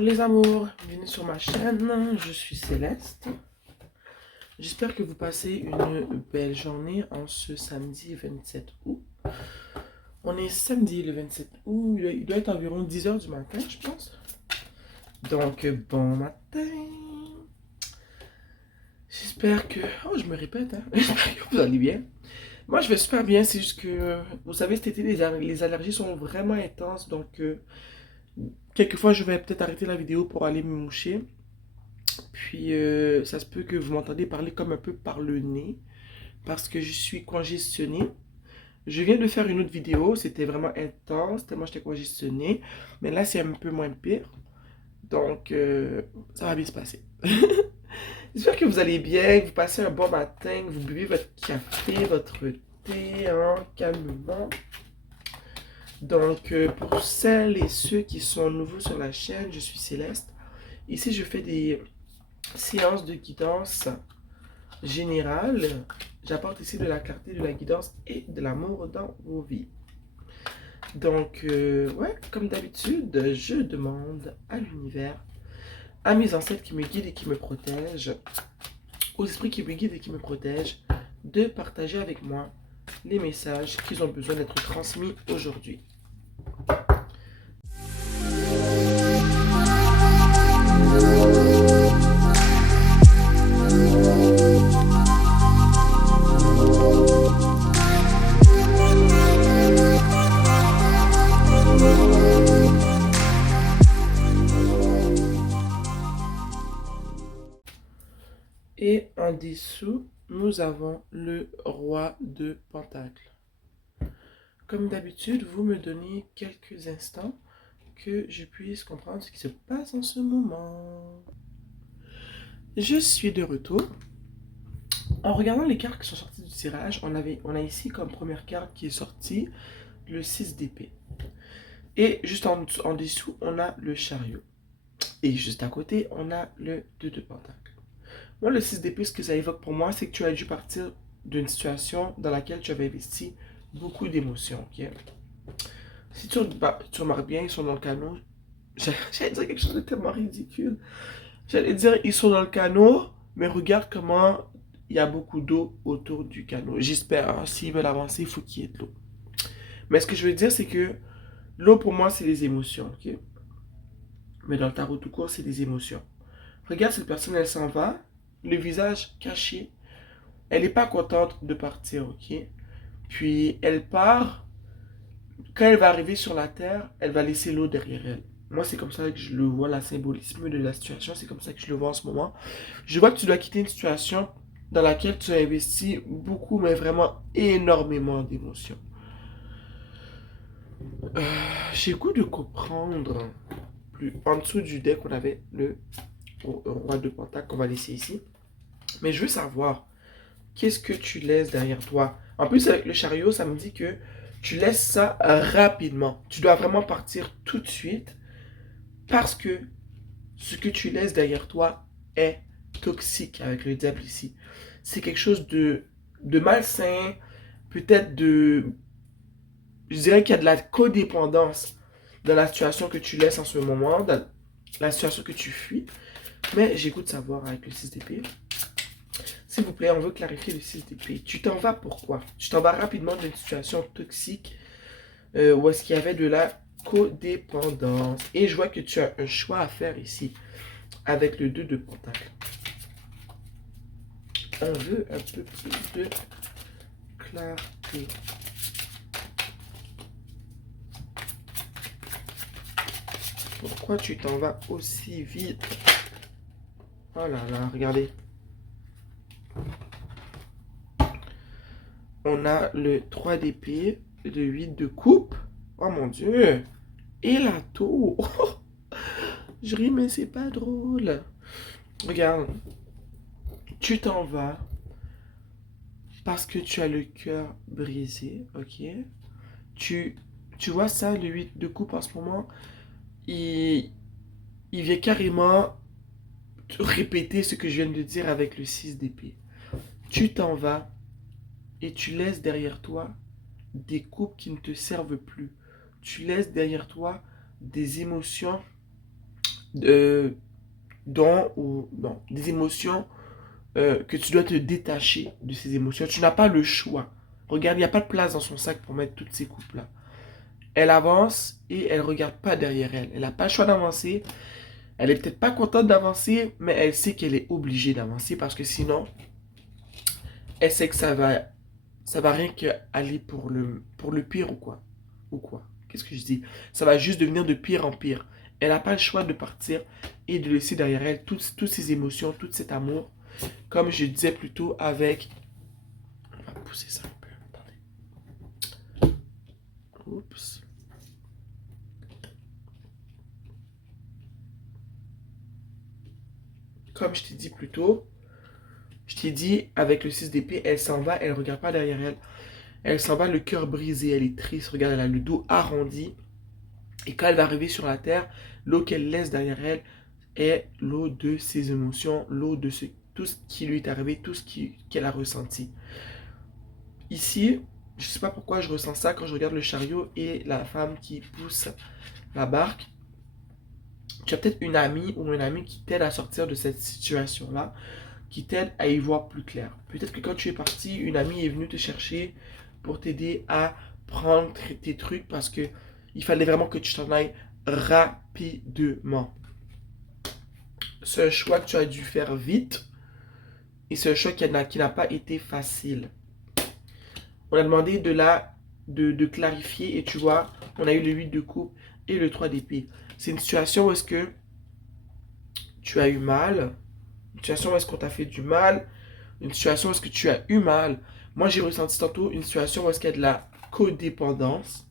Bonjour les amours, bienvenue sur ma chaîne, je suis Céleste. J'espère que vous passez une belle journée en ce samedi 27 août. On est samedi le 27 août, il doit être environ 10 h du matin je pense. Donc bon matin. J'espère que... Oh je me répète hein, j'espère que vous allez bien. Moi je vais super bien, c'est juste que vous savez cet été les allergies sont vraiment intenses donc... quelquefois, je vais peut-être arrêter la vidéo pour aller me moucher. Puis, ça se peut que vous m'entendez parler comme un peu par le nez. Parce que je suis congestionné. Je viens de faire une autre vidéo. C'était vraiment intense. Tellement j'étais congestionné. Mais là, c'est un peu moins pire. Donc, ça va bien se passer. J'espère que vous allez bien. Que vous passez un bon matin. Que vous buvez votre café, votre thé, hein, calmement. Donc, pour celles et ceux qui sont nouveaux sur la chaîne, je suis Céleste. Ici, je fais des séances de guidance générale. J'apporte ici de la clarté, de la guidance et de l'amour dans vos vies. Donc, ouais, comme d'habitude, je demande à l'univers, à mes ancêtres qui me guident et qui me protègent, aux esprits qui me guident et qui me protègent, de partager avec moi les messages qu'ils ont besoin d'être transmis aujourd'hui. Et en dessous, nous avons le roi de Pentacles. Comme d'habitude, vous me donnez quelques instants que je puisse comprendre ce qui se passe en ce moment. Je suis de retour. En regardant les cartes qui sont sorties du tirage, on a ici comme première carte qui est sortie le 6 d'épée. Et juste en dessous, on a le chariot. Et juste à côté, on a le 2 de Pentacles. Moi, le 6 d'épée, ce que ça évoque pour moi, c'est que tu as dû partir d'une situation dans laquelle tu avais investi beaucoup d'émotions. Okay? Si tu remarques bien, ils sont dans le canot. J'allais dire quelque chose de tellement ridicule. J'allais dire, ils sont dans le canot, mais regarde comment il y a beaucoup d'eau autour du canot. J'espère, hein, s'ils veulent avancer, il faut qu'il y ait de l'eau. Mais ce que je veux dire, c'est que l'eau, pour moi, c'est les émotions. Okay? Mais dans le tarot tout court, c'est des émotions. Regarde, cette personne, elle s'en va, le visage caché. Elle n'est pas contente de partir, ok? Puis elle part. Quand elle va arriver sur la terre, elle va laisser l'eau derrière elle. Moi, c'est comme ça que je le vois, la symbolisme de la situation. C'est comme ça que je le vois en ce moment. Je vois que tu dois quitter une situation dans laquelle tu as investi beaucoup, mais vraiment énormément d'émotions. J'ai le goût de comprendre. Plus en dessous du deck, on avait le roi de Pentacle qu'on va laisser ici. Mais je veux savoir, qu'est-ce que tu laisses derrière toi? En plus, avec le chariot, ça me dit que tu laisses ça rapidement. Tu dois vraiment partir tout de suite parce que ce que tu laisses derrière toi est toxique avec le diable ici. C'est quelque chose de malsain, peut-être de... Je dirais qu'il y a de la codépendance dans la situation que tu laisses en ce moment, dans la situation que tu fuis. Mais j'ai goût de savoir avec le 6 d'épée. S'il vous plaît, on veut clarifier le 6 d'épée. Tu t'en vas pourquoi? Tu t'en vas rapidement d'une situation toxique où est-ce qu'il y avait de la codépendance. Et je vois que tu as un choix à faire ici avec le 2 de Pentacle. On veut un peu plus de clarté. Pourquoi tu t'en vas aussi vite? Oh là là, regardez. On a le 3 d'épée, le 8 de coupe. Oh mon Dieu. Et la tour. Je ris, mais c'est pas drôle. Regarde. Tu t'en vas parce que tu as le cœur brisé, ok? Tu vois ça, le 8 de coupe en ce moment, il vient carrément répéter ce que je viens de dire avec le 6 d'épée. Tu t'en vas et tu laisses derrière toi des coupes qui ne te servent plus. Tu laisses derrière toi des émotions euh, dont ou non, des émotions que tu dois te détacher de ces émotions. Tu n'as pas le choix. Regarde, il n'y a pas de place dans son sac pour mettre toutes ces coupes-là. Elle avance et elle regarde pas derrière elle. Elle n'a pas le choix d'avancer. Elle est peut-être pas contente d'avancer, mais elle sait qu'elle est obligée d'avancer parce que sinon, elle sait que ça va rien que aller pour le pire ou quoi. Ou quoi. Qu'est-ce que je dis? Ça va juste devenir de pire en pire. Elle n'a pas le choix de partir et de laisser derrière elle toutes ces émotions, tout cet amour. Comme je disais plus tôt avec... On va pousser ça un peu. Attendez. Oups. Comme je t'ai dit plus tôt, je t'ai dit avec le 6 d'épée, elle s'en va, elle ne regarde pas derrière elle. Elle s'en va le cœur brisé, elle est triste, regarde, elle a le dos arrondi. Et quand elle va arriver sur la terre, l'eau qu'elle laisse derrière elle est l'eau de ses émotions, l'eau de tout ce qui lui est arrivé, tout ce qu'elle a ressenti. Ici, je ne sais pas pourquoi je ressens ça quand je regarde le chariot et la femme qui pousse la barque. Tu as peut-être une amie ou un ami qui t'aide à sortir de cette situation-là, qui t'aide à y voir plus clair. Peut-être que quand tu es parti, une amie est venue te chercher pour t'aider à prendre tes trucs parce que il fallait vraiment que tu t'en ailles rapidement. C'est un choix que tu as dû faire vite et c'est un choix qui n'a pas été facile. On a demandé de clarifier et tu vois, on a eu le 8 de coupe et le 3 d'épée. C'est une situation où est-ce que tu as eu mal, une situation où est-ce qu'on t'a fait du mal, une situation où est-ce que tu as eu mal. Moi, j'ai ressenti tantôt une situation où est-ce qu'il y a de la codépendance.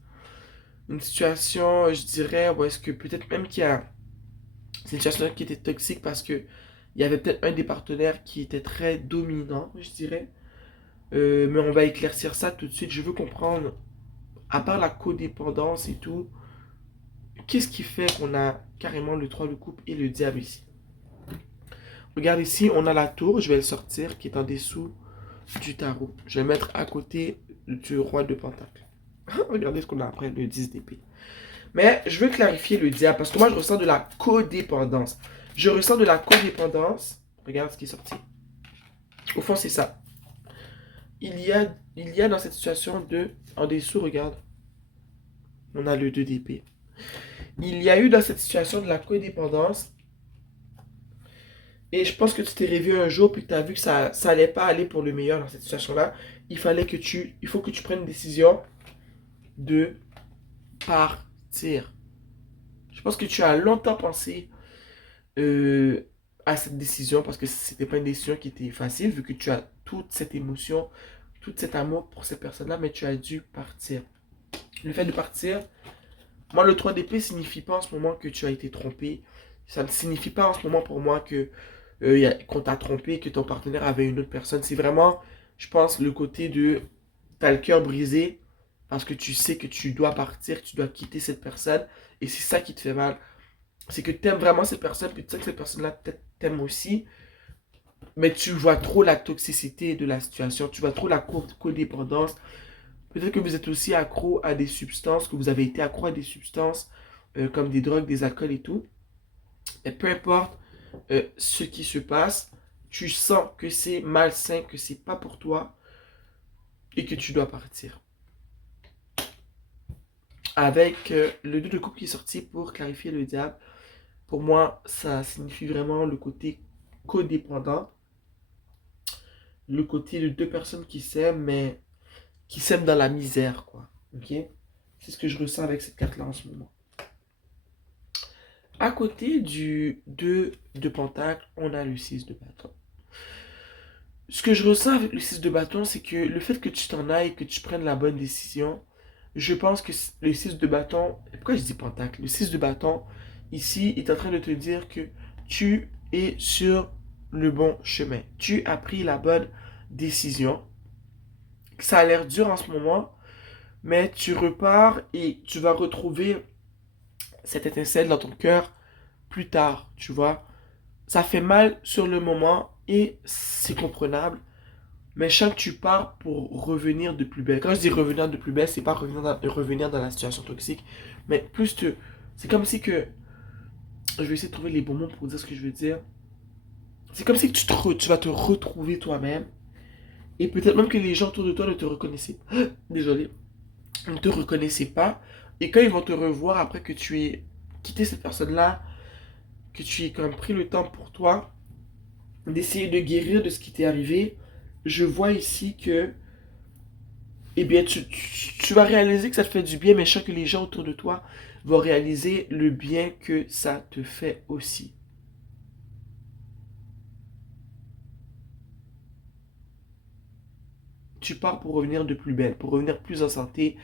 Une situation, je dirais, où est-ce que peut-être même qu'il y a... C'est une situation qui était toxique parce que il y avait peut-être un des partenaires qui était très dominant, je dirais. Mais on va éclaircir ça tout de suite. Je veux comprendre, à part la codépendance et tout, qu'est-ce qui fait qu'on a carrément le 3 de coupe et le diable ici? Regarde ici, on a la tour, je vais le sortir, qui est en dessous du tarot. Je vais le mettre à côté du roi de pentacle. Regardez ce qu'on a après, le 10 d'épée. Mais je veux clarifier le diable, parce que moi je ressens de la codépendance. Je ressens de la codépendance. Regarde ce qui est sorti. Au fond, c'est ça. Il y a dans cette situation de... En dessous, regarde. On a le 2 d'épée. Il y a eu dans cette situation de la codépendance. Et je pense que tu t'es réveillé un jour puis que tu as vu que ça allait pas aller pour le meilleur dans cette situation-là. Il faut que tu prennes une décision de partir. Je pense que tu as longtemps pensé à cette décision parce que c'était pas une décision qui était facile vu que tu as toute cette émotion, tout cet amour pour cette personne-là, mais tu as dû partir. Le fait de partir, moi le 3 d'épée signifie pas en ce moment que tu as été trompé. Ça ne signifie pas en ce moment pour moi que qu'on t'a trompé, que ton partenaire avait une autre personne. C'est vraiment, je pense, le côté de t'as le cœur brisé parce que tu sais que tu dois partir, que tu dois quitter cette personne et c'est ça qui te fait mal. C'est que tu aimes vraiment cette personne, puis tu sais que cette personne-là peut-être t'aime aussi, mais tu vois trop la toxicité de la situation, tu vois trop la codépendance. Peut-être que vous êtes aussi accro à des substances, que vous avez été accro à des substances comme des drogues, des alcools et tout. Et peu importe ce qui se passe, tu sens que c'est malsain, que c'est pas pour toi et que tu dois partir. Avec le 2 de coupe qui est sorti pour clarifier le diable, pour moi, ça signifie vraiment le côté codépendant, le côté de deux personnes qui s'aiment, mais qui s'aiment dans la misère, quoi. Ok? C'est ce que je ressens avec cette carte-là en ce moment. À côté du 2 de pentacle, on a le 6 de bâton. Ce que je ressens avec le 6 de bâton, c'est que le fait que tu t'en ailles, que tu prennes la bonne décision, je pense que le 6 de bâton, pourquoi je dis pentacle? Le 6 de bâton, ici, est en train de te dire que tu es sur le bon chemin. Tu as pris la bonne décision. Ça a l'air dur en ce moment, mais tu repars et tu vas retrouver cette étincelle dans ton cœur plus tard, tu vois. Ça fait mal sur le moment et c'est comprenable. Mais chaque tu pars pour revenir de plus belle. Quand je dis revenir de plus belle, c'est pas revenir dans la situation toxique, mais plus te... C'est comme si que Je vais essayer de trouver les bons mots pour dire ce que je veux dire. C'est comme si tu vas te retrouver toi-même. Et peut-être même que les gens autour de toi ne te reconnaissaient pas. Désolé. Ne te reconnaissaient pas. Et quand ils vont te revoir après que tu aies quitté cette personne-là, que tu aies quand même pris le temps pour toi d'essayer de guérir de ce qui t'est arrivé, je vois ici que, eh bien, tu vas réaliser que ça te fait du bien, mais je sens que les gens autour de toi vont réaliser le bien que ça te fait aussi. Tu pars pour revenir de plus belle, pour revenir plus en santé,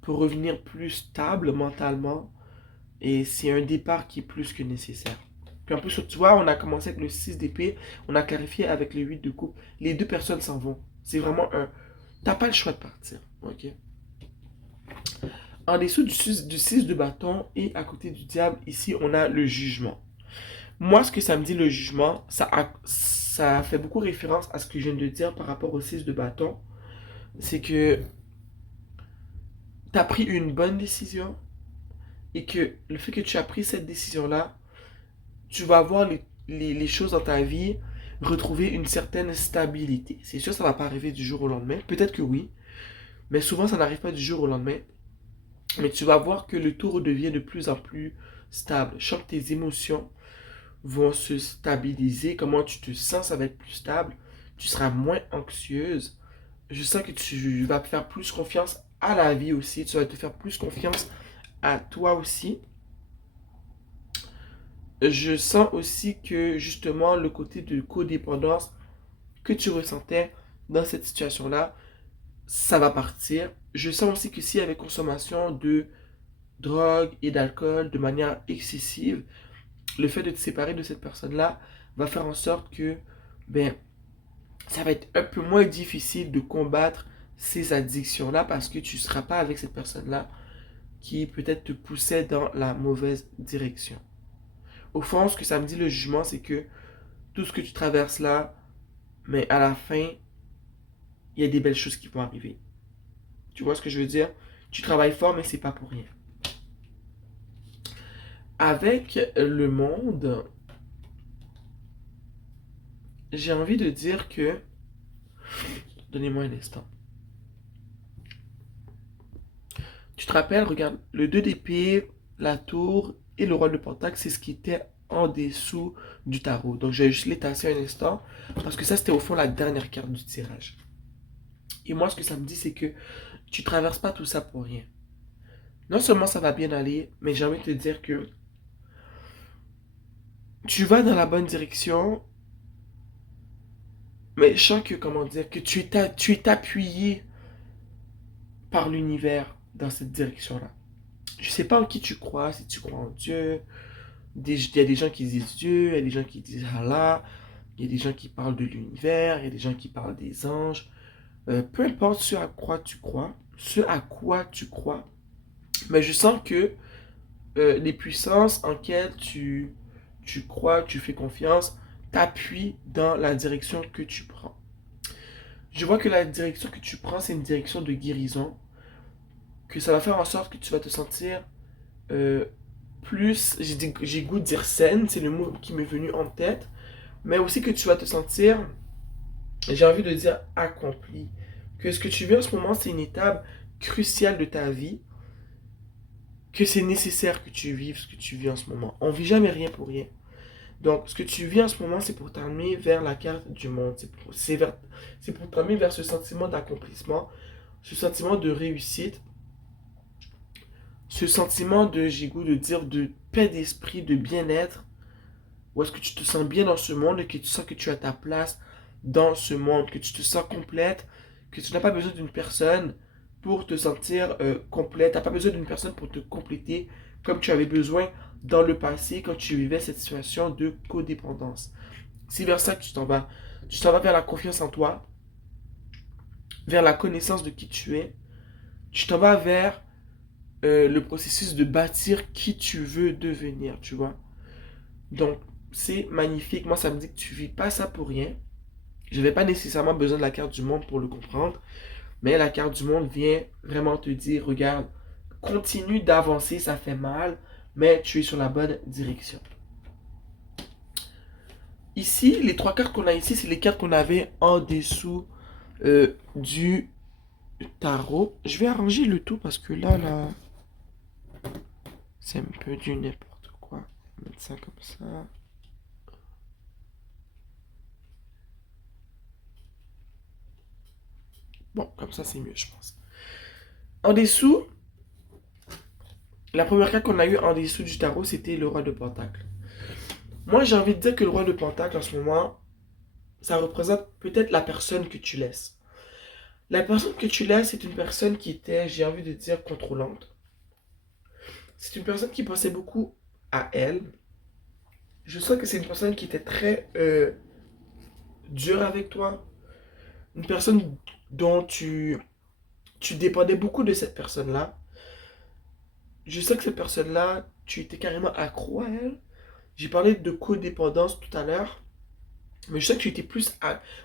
pour revenir plus stable mentalement. Et c'est un départ qui est plus que nécessaire. Puis en plus, tu vois, on a commencé avec le 6 d'épée, on a clarifié avec le 8 de coupe. Les deux personnes s'en vont. C'est vraiment un... T'as pas le choix de partir, ok? En dessous du 6 de bâton et à côté du diable, ici, on a le jugement. Moi, ce que ça me dit, le jugement, ça fait beaucoup référence à ce que je viens de dire par rapport au 6 de bâton. C'est que tu as pris une bonne décision et que le fait que tu as pris cette décision-là, tu vas voir les choses dans ta vie retrouver une certaine stabilité. C'est sûr, ça ne va pas arriver du jour au lendemain. Peut-être que oui, mais souvent, ça n'arrive pas du jour au lendemain. Mais tu vas voir que le tout redevient de plus en plus stable. Je sens que tes émotions vont se stabiliser. Comment tu te sens, ça va être plus stable. Tu seras moins anxieuse. Je sens que tu vas faire plus confiance à la vie aussi. Tu vas te faire plus confiance à toi aussi. Je sens aussi que justement le côté de codépendance que tu ressentais dans cette situation-là, ça va partir. Je sens aussi que s'il y avait consommation de drogue et d'alcool de manière excessive, le fait de te séparer de cette personne-là va faire en sorte que ben, ça va être un peu moins difficile de combattre ces addictions-là parce que tu ne seras pas avec cette personne-là qui peut-être te poussait dans la mauvaise direction. Au fond, ce que ça me dit le jugement, c'est que tout ce que tu traverses là, mais à la fin, il y a des belles choses qui vont arriver. Tu vois ce que je veux dire? Tu travailles fort, mais c'est pas pour rien. Avec le monde, j'ai envie de dire que... Donnez-moi un instant. Tu te rappelles, regarde, le 2 d'épée, la tour et le roi de pentacle, c'est ce qui était en dessous du tarot. Donc je vais juste les tasser un instant, parce que ça c'était au fond la dernière carte du tirage. Et moi ce que ça me dit c'est que tu traverses pas tout ça pour rien. Non seulement ça va bien aller, mais j'ai envie de te dire que tu vas dans la bonne direction, mais je sens que, comment dire, que tu es appuyé par l'univers dans cette direction-là. Je sais pas en qui tu crois, si tu crois en Dieu. Il y a des gens qui disent Dieu, il y a des gens qui disent Allah, il y a des gens qui parlent de l'univers, il y a des gens qui parlent des anges. Peu importe ce à quoi tu crois, mais je sens que les puissances en lesquelles tu crois, tu fais confiance, t'appuient dans la direction que tu prends. Je vois que la direction que tu prends, c'est une direction de guérison, que ça va faire en sorte que tu vas te sentir euh, plus, j'ai goût de dire saine, c'est le mot qui m'est venu en tête, mais aussi que tu vas te sentir, j'ai envie de dire accompli. Que ce que tu vis en ce moment, c'est une étape cruciale de ta vie, que c'est nécessaire que tu vives ce que tu vis en ce moment. On vit jamais rien pour rien. Donc, ce que tu vis en ce moment, c'est pour t'amener vers la carte du monde. C'est pour t'amener vers ce sentiment d'accomplissement, ce sentiment de réussite, ce sentiment de, j'ai goût de dire, de paix d'esprit, de bien-être, où est-ce que tu te sens bien dans ce monde et que tu sens que tu as ta place dans ce monde, que tu te sens complète, que tu n'as pas besoin d'une personne pour te sentir complète, tu n'as pas besoin d'une personne pour te compléter comme tu avais besoin dans le passé quand tu vivais cette situation de codépendance. C'est vers ça que tu t'en vas. Tu t'en vas vers la confiance en toi, vers la connaissance de qui tu es. Tu t'en vas vers le processus de bâtir qui tu veux devenir, tu vois. Donc, c'est magnifique. Moi, ça me dit que tu vis pas ça pour rien. Je n'avais pas nécessairement besoin de la carte du monde pour le comprendre. Mais la carte du monde vient vraiment te dire, regarde, continue d'avancer, ça fait mal, mais tu es sur la bonne direction. Ici, les trois cartes qu'on a ici, c'est les cartes qu'on avait en dessous du tarot. Je vais arranger le tout parce que là, c'est un peu du n'importe quoi. On va mettre ça comme ça. Bon, comme ça, c'est mieux, je pense. En dessous, la première carte qu'on a eue en dessous du tarot, c'était le roi de Pentacle. Moi, j'ai envie de dire que le roi de Pentacle, en ce moment, ça représente peut-être la personne que tu laisses. La personne que tu laisses, c'est une personne qui était, j'ai envie de dire, contrôlante. C'est une personne qui pensait beaucoup à elle. Je sens que c'est une personne qui était très dure avec toi. Une personne dont tu dépendais beaucoup de cette personne-là. Je sais que cette personne-là, tu étais carrément accro à elle. J'ai parlé de codépendance tout à l'heure. Mais je sais que tu étais plus...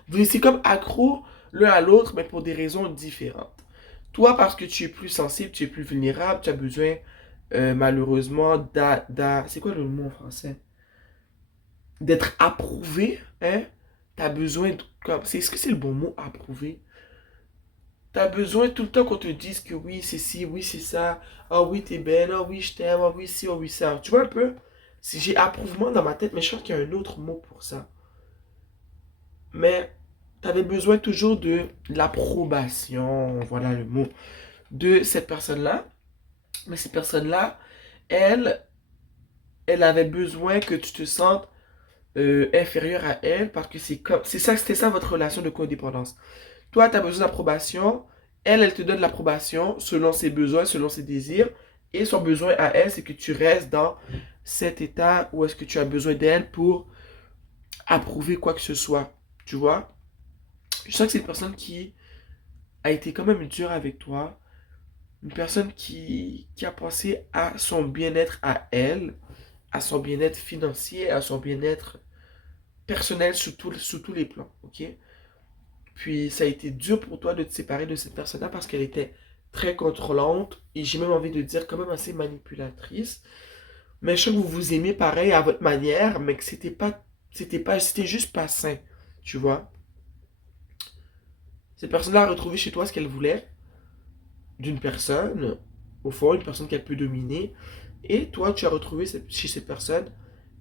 Vous étiez comme accro l'un à l'autre, mais pour des raisons différentes. Toi, parce que tu es plus sensible, tu es plus vulnérable, tu as besoin, malheureusement, c'est quoi le mot en français? D'être approuvé, hein? Tu as besoin... Est-ce que c'est le bon mot, approuvé? Tu as besoin tout le temps qu'on te dise que oui, c'est ci, oui, c'est ça. Ah oui, t'es belle, ah oui, je t'aime, ah oui, ci, ah oui, ça. Tu vois un peu? Si j'ai approuvement dans ma tête, mais je pense qu'il y a un autre mot pour ça. Mais tu avais besoin toujours de l'approbation, voilà le mot, de cette personne-là. Mais cette personne-là, elle, elle avait besoin que tu te sentes inférieur à elle parce que c'était ça votre relation de codépendance. Toi, tu as besoin d'approbation. Elle, elle te donne l'approbation selon ses besoins, selon ses désirs. Et son besoin à elle, c'est que tu restes dans cet état où est-ce que tu as besoin d'elle pour approuver quoi que ce soit. Tu vois? Je sens que c'est une personne qui a été quand même dure avec toi. Une personne qui a pensé à son bien-être à elle, à son bien-être financier, à son bien-être personnel sous tous les plans. Ok? Puis ça a été dur pour toi de te séparer de cette personne-là parce qu'elle était très contrôlante et j'ai même envie de dire quand même assez manipulatrice. Mais je sais que vous vous aimez pareil à votre manière, mais que c'était juste pas sain. Tu vois? Cette personne-là a retrouvé chez toi ce qu'elle voulait d'une personne, au fond, une personne qu'elle peut dominer. Et toi, tu as retrouvé chez cette personne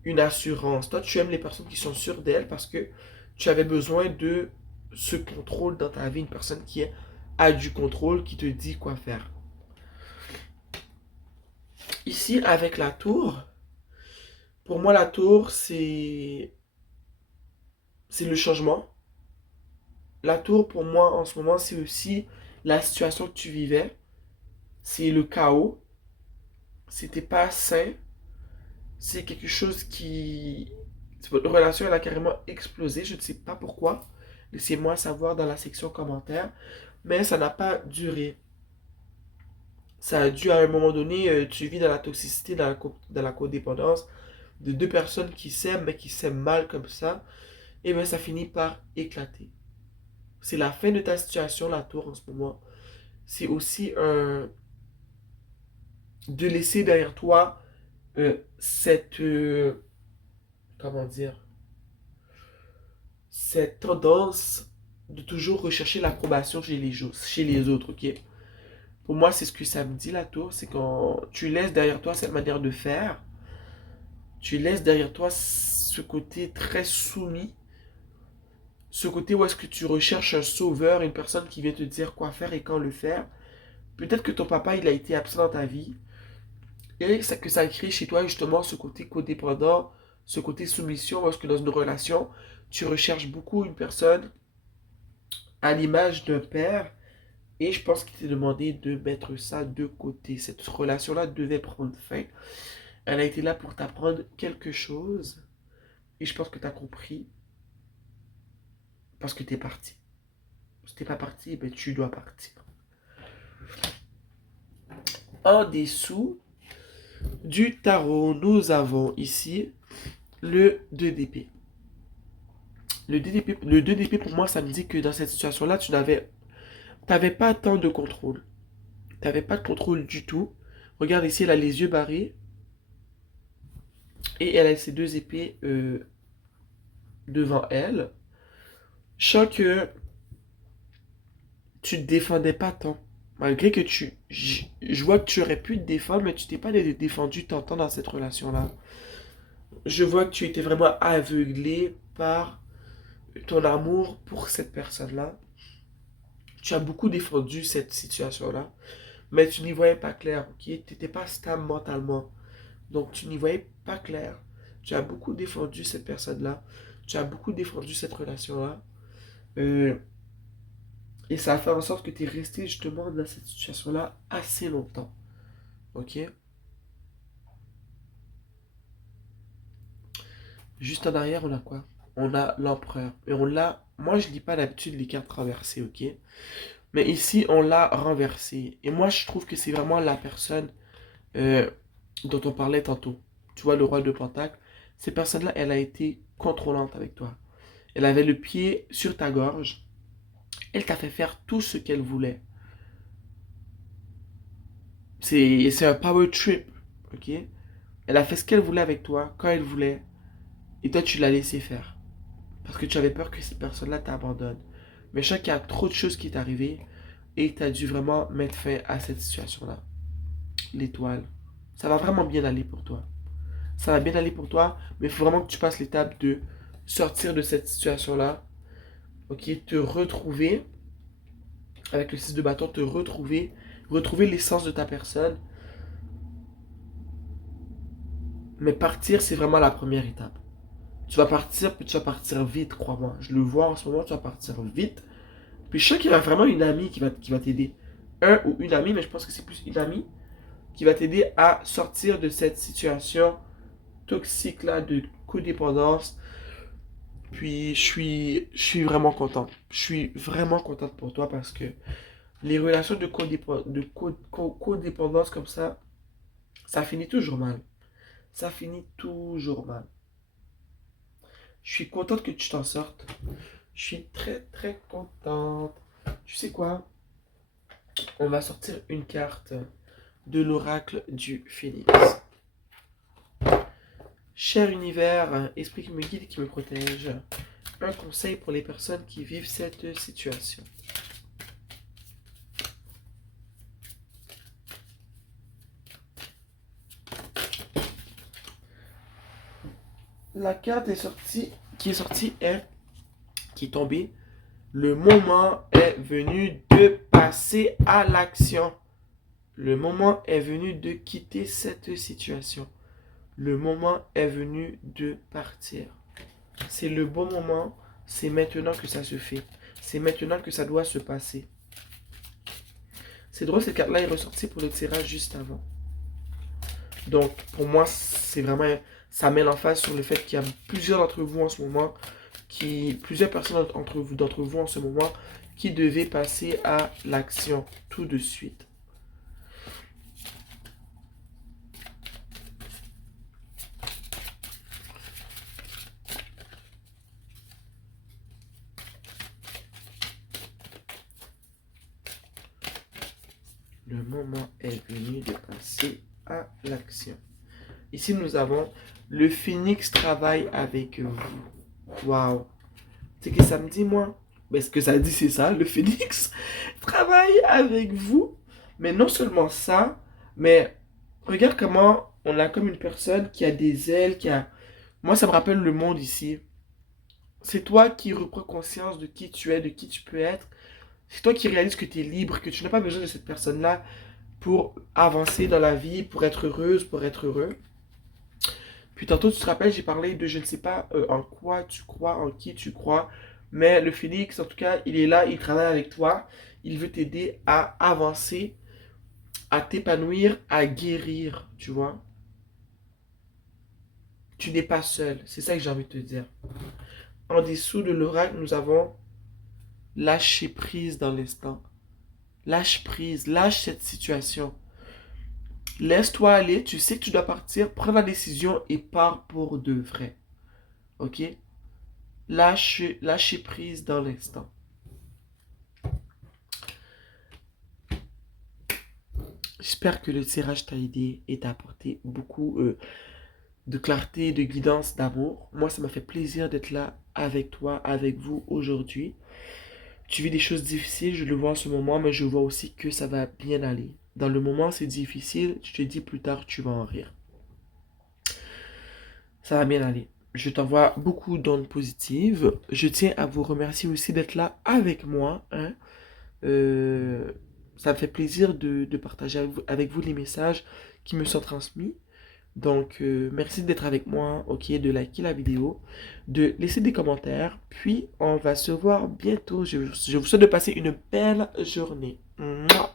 une assurance. Toi, tu aimes les personnes qui sont sûres d'elles parce que tu avais besoin de ce contrôle dans ta vie, une personne qui a du contrôle, qui te dit quoi faire. Ici, avec la tour, pour moi, la tour, c'est le changement. La tour, pour moi, en ce moment, c'est aussi la situation que tu vivais. C'est le chaos. C'était pas sain. C'est quelque chose qui... Votre relation, elle a carrément explosé. Je ne sais pas pourquoi. Laissez-moi savoir dans la section commentaires. Mais ça n'a pas duré. Ça a dû à un moment donné, tu vis dans la toxicité, dans la codépendance de deux personnes qui s'aiment, mais qui s'aiment mal comme ça. Et bien ça finit par éclater. C'est la fin de ta situation, la tour en ce moment. C'est aussi de laisser derrière toi cette... comment dire? Cette tendance de toujours rechercher l'approbation chez les autres, ok? Pour moi, c'est ce que ça me dit, la tour, c'est quand tu laisses derrière toi cette manière de faire, tu laisses derrière toi ce côté très soumis, ce côté où est-ce que tu recherches un sauveur, une personne qui vient te dire quoi faire et quand le faire. Peut-être que ton papa, il a été absent dans ta vie, et que ça crée chez toi justement ce côté codépendant, ce côté soumission, où est-ce que dans une relation, tu recherches beaucoup une personne à l'image d'un père. Et je pense qu'il t'est demandé de mettre ça de côté. Cette relation-là devait prendre fin. Elle a été là pour t'apprendre quelque chose. Et je pense que tu as compris. Parce que tu es parti. Si tu n'es pas parti, ben tu dois partir. En dessous du tarot, nous avons ici le 2 d'épée. Le 2 d'épée, pour moi, ça me dit que dans cette situation-là, tu n'avais pas tant de contrôle. Tu n'avais pas de contrôle du tout. Regarde ici, elle a les yeux barrés. Et elle a ses deux épées devant elle. Je sens que tu te défendais pas tant. Malgré que je vois que tu aurais pu te défendre, mais tu t'es pas défendu tant dans cette relation-là. Je vois que tu étais vraiment aveuglé par ton amour pour cette personne-là. Tu as beaucoup défendu cette situation-là, mais tu n'y voyais pas clair, ok? Tu n'étais pas stable mentalement. Donc tu n'y voyais pas clair. Tu as beaucoup défendu cette personne-là. Tu as beaucoup défendu cette relation-là. Euh, et ça a fait en sorte que tu es resté justement dans cette situation-là assez longtemps. Ok? Juste en arrière, on a quoi? On a l'empereur. Et on l'a. Moi, je lis pas d'habitude les cartes renversées, ok? Mais ici, on l'a renversé. Et moi, je trouve que c'est vraiment la personne euh, dont on parlait tantôt. Tu vois, le roi de Pentacle. Cette personne-là, elle a été contrôlante avec toi. Elle avait le pied sur ta gorge. Elle t'a fait faire tout ce qu'elle voulait. C'est un power trip, ok? Elle a fait ce qu'elle voulait avec toi, quand elle voulait. Et toi, tu l'as laissé faire. Parce que tu avais peur que cette personne-là t'abandonne. Mais je sais qu'il y a trop de choses qui est arrivé et tu as dû vraiment mettre fin à cette situation-là. L'étoile. Ça va vraiment bien aller pour toi. Ça va bien aller pour toi, mais il faut vraiment que tu passes l'étape de sortir de cette situation-là. Ok, te retrouver, avec le 6 de bâton, te retrouver l'essence de ta personne. Mais partir, c'est vraiment la première étape. Tu vas partir, puis tu vas partir vite, crois-moi. Je le vois en ce moment, tu vas partir vite. Puis je sais qu'il y a vraiment une amie qui va t'aider. Un ou une amie, mais je pense que c'est plus une amie qui va t'aider à sortir de cette situation toxique là de codépendance. Puis je suis vraiment content. Je suis vraiment contente pour toi parce que les relations de codépendance comme ça finit toujours mal. Ça finit toujours mal. Je suis contente que tu t'en sortes. Je suis très très contente. Tu sais quoi? On va sortir une carte de l'oracle du phénix. Cher univers, esprit qui me guide et qui me protège, un conseil pour les personnes qui vivent cette situation. La carte qui est tombée, le moment est venu de passer à l'action. Le moment est venu de quitter cette situation. Le moment est venu de partir. C'est le bon moment, c'est maintenant que ça se fait. C'est maintenant que ça doit se passer. C'est drôle, cette carte-là est ressortie pour le tirage juste avant. Donc, pour moi, c'est vraiment... Ça met l'emphase sur le fait qu'il y a plusieurs d'entre vous en ce moment, plusieurs personnes d'entre vous en ce moment, qui devaient passer à l'action tout de suite. Le moment est venu de passer à l'action. Ici, nous avons le phénix travaille avec vous. Waouh! C'est que ça me dit, moi? Ben, ce que ça dit, c'est ça. Le phénix travaille avec vous. Mais non seulement ça, mais regarde comment on a comme une personne qui a des ailes, qui a... Moi, ça me rappelle le monde ici. C'est toi qui reprends conscience de qui tu es, de qui tu peux être. C'est toi qui réalises que tu es libre, que tu n'as pas besoin de cette personne-là pour avancer dans la vie, pour être heureuse, pour être heureux. Puis tantôt, tu te rappelles, j'ai parlé de je ne sais pas en quoi tu crois, en qui tu crois, mais le Phoenix, en tout cas, il est là, il travaille avec toi, il veut t'aider à avancer, à t'épanouir, à guérir, tu vois. Tu n'es pas seul, c'est ça que j'ai envie de te dire. En dessous de l'oracle, nous avons lâcher prise dans l'instant. Lâche prise, lâche cette situation. Laisse-toi aller, tu sais que tu dois partir, prends la décision et pars pour de vrai. Ok? Lâcher prise dans l'instant. J'espère que le tirage t'a aidé et t'a apporté beaucoup de clarté, de guidance, d'amour. Moi, ça m'a fait plaisir d'être là avec toi, avec vous aujourd'hui. Tu vis des choses difficiles, je le vois en ce moment, mais je vois aussi que ça va bien aller. Dans le moment, c'est difficile, je te dis plus tard, tu vas en rire. Ça va bien aller. Je t'envoie beaucoup d'ondes positives. Je tiens à vous remercier aussi d'être là avec moi, hein. Euh, Ça me fait plaisir de partager avec vous les messages qui me sont transmis. Donc, merci d'être avec moi, ok, de liker la vidéo, de laisser des commentaires, puis on va se voir bientôt. Je vous souhaite de passer une belle journée. Mouah.